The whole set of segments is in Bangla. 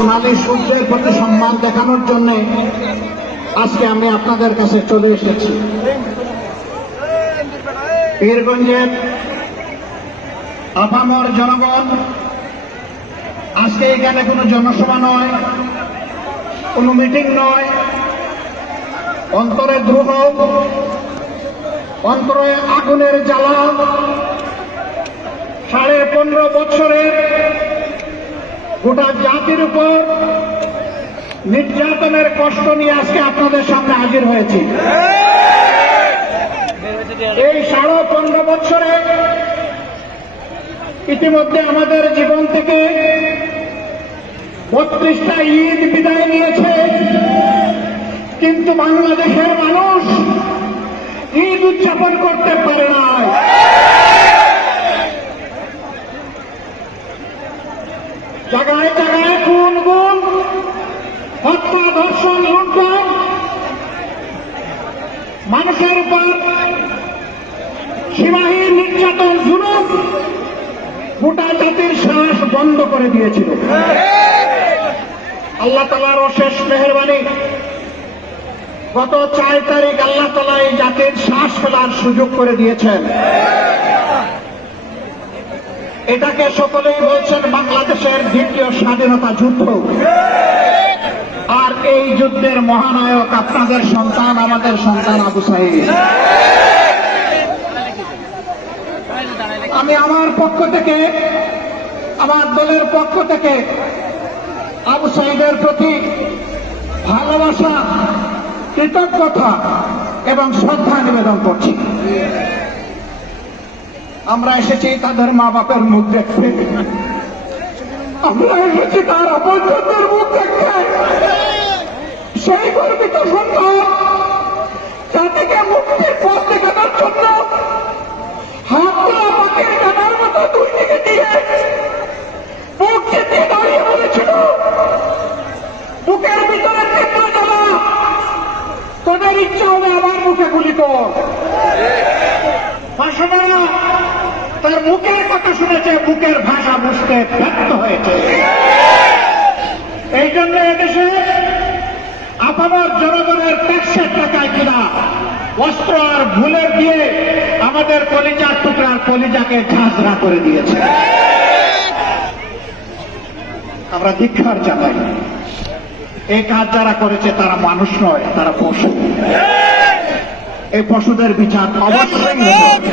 সোনালী সূর্যের প্রতি সম্মান দেখানোর জন্য আজকে আমি আপনাদের কাছে চলে এসেছি। পীরগঞ্জের আপামর জনগণ, আজকে এখানে কোনো জনসভা নয়, কোনো মিটিং নয়, অন্তরে দ্রোহ, অন্তরে আগুনের জ্বালা, 15.5 বছরের গোটা জাতির উপর নির্যাতনের কষ্ট নিয়ে আজকে আপনাদের সামনে হাজির হয়েছি। এই 15.5 বছরে ইতিমধ্যে আমাদের জীবন থেকে 32টা ঈদ বিদায় নিয়েছে, কিন্তু বাংলাদেশের মানুষ ঈদ উদযাপন করতে পারে না। জায়গায় জায়গায় খুন গুম, হত্যা, ধর্ষণ, লুণ্ঠন, মানুষের উপর সীমাহীন নির্যাতন, জুলুম গোটা জাতির শ্বাস বন্ধ করে দিয়েছিল। আল্লাহ তাআলার অশেষ মেহেরবানি, গত 4 তারিখ আল্লাহ তাআলা এই জাতির শ্বাস ফেলার সুযোগ করে দিয়েছেন। এটাকে সকলেই বলছেন বাংলাদেশের দ্বিতীয় স্বাধীনতা যুদ্ধ। আর এই যুদ্ধের মহানায়ক আপনাদের সন্তান, আমাদের সন্তান আবু সাঈদ। আমি আমার পক্ষ থেকে, আমার দলের পক্ষ থেকে আবু সাঈদের প্রতি ভালোবাসা, কৃতজ্ঞতা এবং শ্রদ্ধা নিবেদন করছি। আমরা এসেছি তাদের মা বাপের মুখ দেখতে, আমরা এসেছি তার আপনজনদের মুখ দেখতে। সেই গর্বিত সন্তান জাতিকে মুক্তির পথ দেখানোর জন্য হাত তোলা পাখির ডানার মতো দুই দিকে দিয়ে বুক চেপে দাঁড়িয়ে বলেছিল, বুকের ভিতরে তীব্র জ্বালা, তোদের ইচ্ছা হবে আমার মুখে গুলি কর। ভাষণেরা তার মুখের কথা শুনেছে, বুকের ভাষা বুঝতে ব্যর্থ হয়েছে। এই জন্য এদেশে আপামর জনগণের ট্যাক্সের টাকায় কিনা অস্ত্র আর ভুলের দিয়ে আমাদের কলিজার টুকরার কলিজাকে ঝাঁঝরা করে দিয়েছে। আমরা ধিক্কার জানাই। এই কাজ যারা করেছে তারা মানুষ নয়, তারা পশু। এই পশুদের বিচার অবশ্যই হবে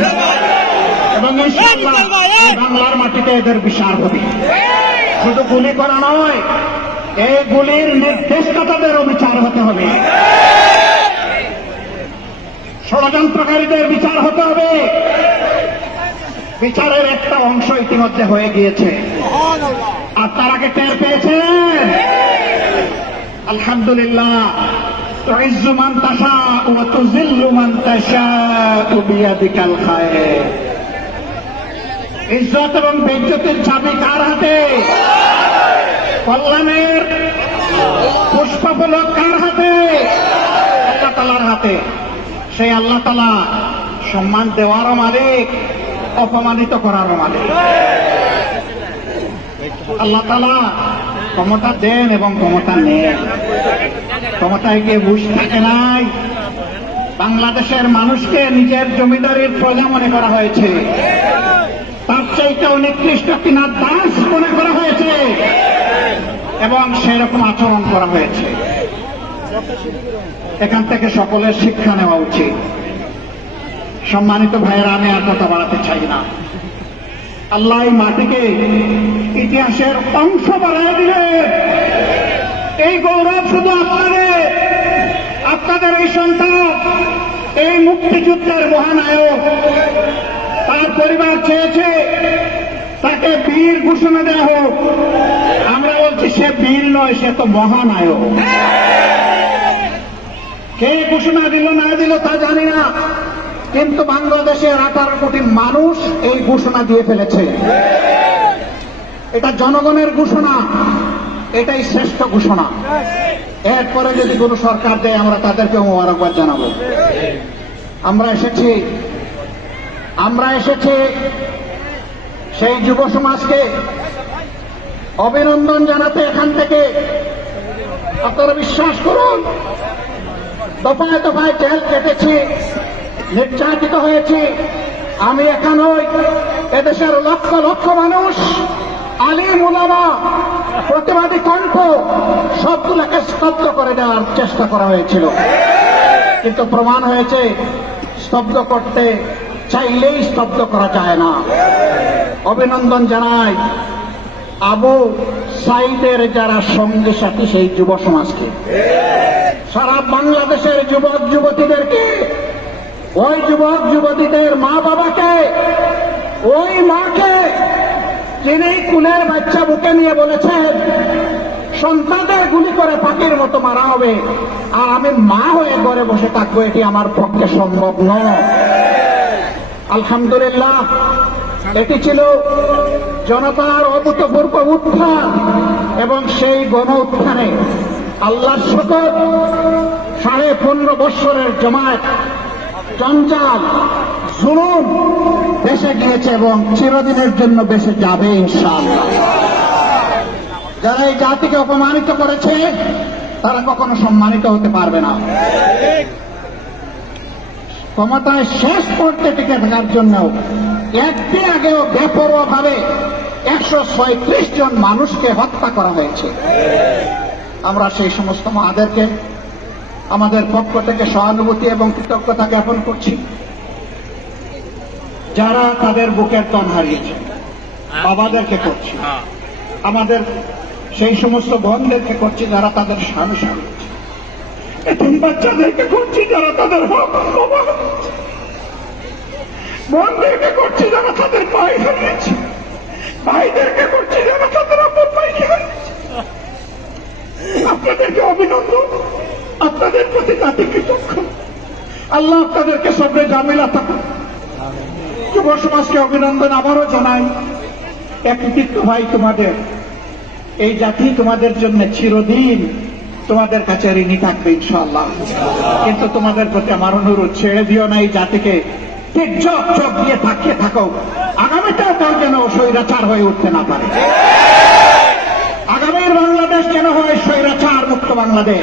এবং ইনশাআল্লাহ বাংলার মাটিতে এদের বিচার হবে। শুধু গুলি করা নয়, এই গুলির নির্দেশদাতাদেরও বিচার হতে হবে, ষড়যন্ত্রকারীদের বিচার হতে হবে। বিচারের একটা অংশ ইতিমধ্যে হয়ে গিয়েছে, আর তার আগে টের পেয়েছেন। আলহামদুলিল্লাহ। তুইজ্জু মান তাশাউ ওয়া তুযিল্লু মান তাশাউ বিয়াদিকাল খায়র। ইজ্জত এবং বেইজ্জতের চাবি কার হাতে? কল্যাণের পুষ্পফলক কার হাতে? আল্লাহ তাআলার হাতে। সেই আল্লাহ তাআলা সম্মান দেওয়ারও মালিক, অপমানিত করারও মালিক। আল্লাহ তাআলা ক্ষমতা দেন এবং ক্ষমতা নেন। ক্ষমতায় গিয়ে বসে থাকে নাই। বাংলাদেশের মানুষকে নিজের জমিদারির প্রজা মনে করা হয়েছে, তার চাইতেও নিকৃষ্ট কিনা দাস মনে করা হয়েছে এবং সেরকম আচরণ করা হয়েছে। এখান থেকে সকলের শিক্ষা নেওয়া উচিত। সম্মানিত ভাইয়েরা, আমি আর কথা বাড়াতে চাই না। আল্লাহ এই মাটিকে ইতিহাসের অংশ বানিয়ে দিলে এই গৌরব শুধু আপনাদের, আপনাদের এই সন্তান, এই মুক্তিযুদ্ধের মহানায়ক। তার পরিবার চেয়েছে তাকে বীর ঘোষণা দেওয়া হোক। আমরা বলছি সে বীর নয়, সে তো মহানায়ক। কে ঘোষণা দিল না দিল তা জানি না, কিন্তু বাংলাদেশের 18 কোটি মানুষ এই ঘোষণা দিয়ে ফেলেছে। এটা জনগণের ঘোষণা, এটাই শ্রেষ্ঠ ঘোষণা। এরপরে যদি কোন সরকার দেয় আমরা তাদেরকে মোবারকবাদ জানাবো। আমরা এসেছি সেই যুব সমাজকে অভিনন্দন জানাতে এখান থেকে আপনারা বিশ্বাস করুন, দফায় দফায় জেল কেটেছি, নির্যাতিত হয়েছি। আমি এখানেই এদেশের লক্ষ লক্ষ মানুষ, আলিম উলামা, প্রতিবাদী কণ্ঠ সবগুলোকে স্তব্ধ করে দেওয়ার চেষ্টা করা হয়েছিল, কিন্তু প্রমাণ হয়েছে স্তব্ধ করতে চাইলেই স্তব্ধ করা যায় না। অভিনন্দন জানাই আবু সাইদের যারা সঙ্গী সাথী সেই যুব সমাজকে, সারা বাংলাদেশের যুবক যুবতীদেরকে, ওই যুবক যুবতীদের মা বাবাকে, ওই মাকে যিনি কুলের বাচ্চা বুকে নিয়ে বলেছেন সন্তানদের গুলি করে পাখির মতো মারা হবে, আর আমি মা হয়ে ঘরে বসে থাকবো, এটি আমার পক্ষে সম্ভব নয়। আলহামদুলিল্লাহ, এটি ছিল জনতার অভূতপূর্ব উত্থান, এবং সেই গণ উত্থানে আল্লাহর শকর 15.5 বৎসরের জমায়েত, জঞ্জাল, জুলুম দেশে গিয়েছে এবং চিরদিনের জন্য দেশে যাবে ইনশাআল্লাহ। যারা এই জাতিকে অপমানিত করেছে তারা কখনো সম্মানিত হতে পারবে না। ক্ষমতায় শেষ পর্যায়ে টিকে থাকার জন্য একদিন আগেও বেপরোয়াভাবে 136 জন মানুষকে হত্যা করা হয়েছে। আমরা সেই সমস্ত মাদেরকে আমাদের পক্ষ থেকে সহানুভূতি এবং কৃতজ্ঞতা জ্ঞাপন করছি, যারা তাদের বুকের তন হারিয়েছে। বাবাদেরকে করছি, আমাদের সেই সমস্ত বোনদেরকে করছি যারা তাদের স্বামী হারিয়েছে, এতিম বাচ্চাদেরকে করছি যারা তাদের হক বাবা হারিয়েছে, বোনদেরকে করছি যারা তাদের ভাই হারিয়েছে, ভাইদেরকে করছি যারা তাদের আপন ভাইকে হারিয়েছে। আপনাদেরকে অভিনন্দন, আপনাদের প্রতি জাতি কৃতজ্ঞ। আল্লাহ আপনাদেরকে সবরে জামিলা থাকুন। যুব সমাজকে অভিনন্দন আবারও জানাই। একৃতিত্ব ভাই, তোমাদের এই জাতি তোমাদের জন্য চিরদিন তোমাদের কাছে ঋণী থাকবে ইনশাআল্লাহ। কিন্তু তোমাদের প্রতি আমার অনুরোধ, ছেড়ে দিও না এই জাতিকে, ঠিক চোখ চোখ দিয়ে থাকিয়ে থাকো, আগামীতেও তার যেন স্বৈরাচার হয়ে উঠতে না পারে। আগামীর বাংলাদেশ যেন হয় স্বৈরাচার মুক্ত বাংলাদেশ,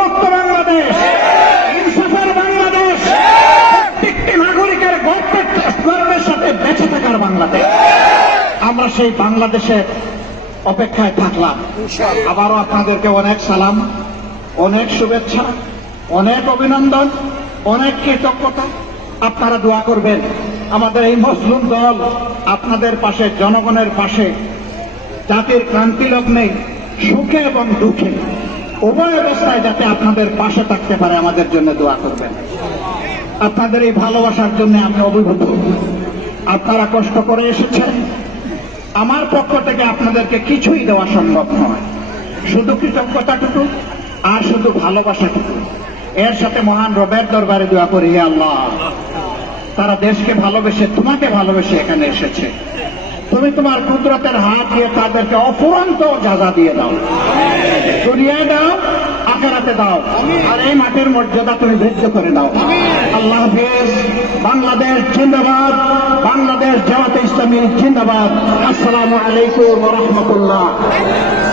মুক্ত বাংলাদেশ, ইনসাফের বাংলাদেশ, প্রত্যেকটি নাগরিকের গর্বের সাথে বেঁচে থাকার বাংলাদেশ। আমরা সেই বাংলাদেশের অপেক্ষায় থাকলাম। আবারও আপনাদেরকে অনেক সালাম, অনেক শুভেচ্ছা, অনেক অভিনন্দন, অনেক কৃতজ্ঞতা। আপনারা দোয়া করবেন আমাদের এই মজলুম দল আপনাদের পাশে, জনগণের পাশে, জাতির ক্রান্তি লগ্নে সুখে এবং দুঃখে উভয় অবস্থায় যাতে আপনাদের পাশে থাকতে পারে আমাদের জন্য দোয়া করবেন। আপনাদের এই ভালোবাসার জন্য আমি অভিভূত। আপনারা কষ্ট করে এসেছেন, আমার পক্ষ থেকে আপনাদেরকে কিছুই দেওয়া সম্ভব নয়, শুধু কৃতজ্ঞতাটুকু আর শুধু ভালোবাসাটুকু। এর সাথে মহান রবের দরবারে দোয়া করি, হে আল্লাহ, তারা দেশকে ভালোবেসে, তোমাকে ভালোবেসে এখানে এসেছে, তুমি তোমার কুদরতের হাত দিয়ে তাদেরকে অফুরন্ত যাজা দিয়ে দাও, দুনিয়ায় দাও, আখিরাতে দাও, আর এই মাটির মর্যাদা তুমি বৃদ্ধ করে দাও। আল্লাহ হাফেজ। বাংলাদেশ জিন্দাবাদ, বাংলাদেশ জামাতে ইসলামী জিন্দাবাদ। আসসালামু আলাইকুম ওয়া রাহমাতুল্লাহ।